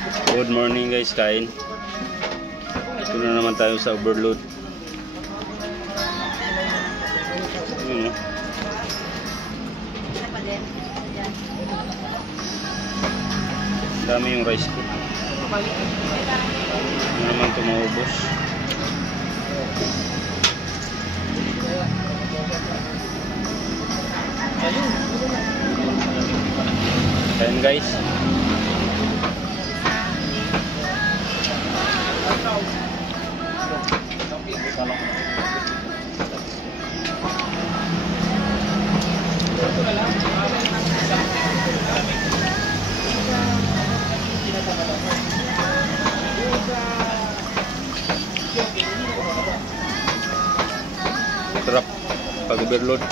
Good morning guys, kain. Ito na naman tayo sa overload. Yun, dami yung rice ko. Ano naman ito maubos. Kain guys. Sarap pag overload.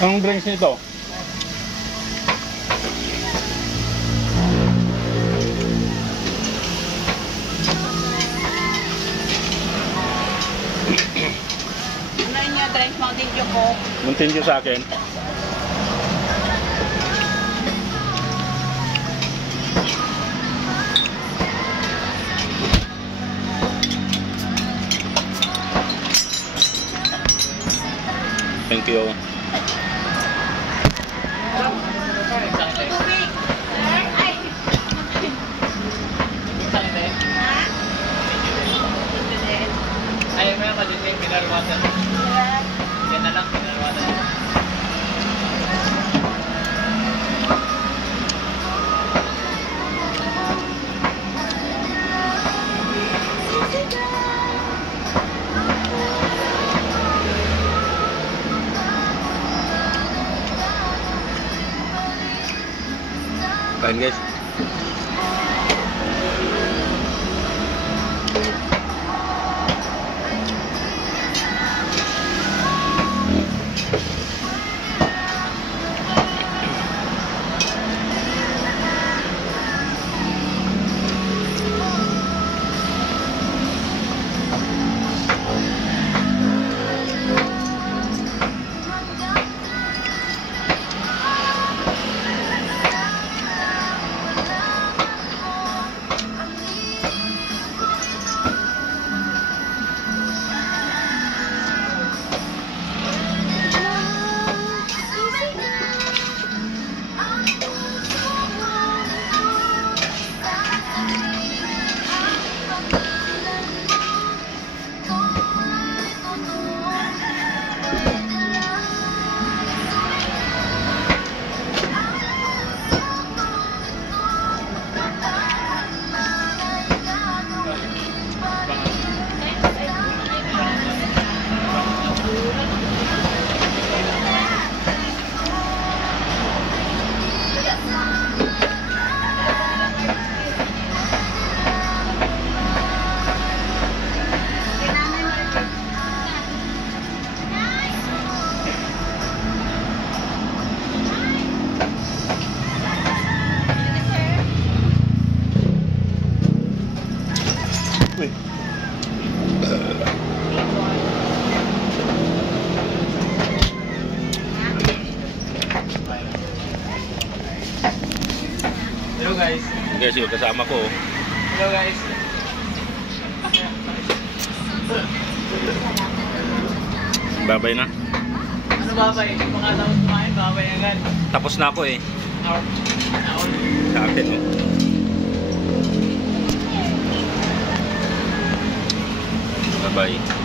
Anong drinks nito? Ano niya drinks? Mountain Dew ko? Mountain Dew sa akin. Thank you. Ayaw mo yung malinig, pinarwatan. Yan na lang, pinarwatan. Kain guys. Hello guys. Guys, yung kasama ko. Hello guys. Babay na. Ano babay? Mga tapos kumain, babay agad. Tapos na ako eh. Hour. Sa akin oh. Bye-bye.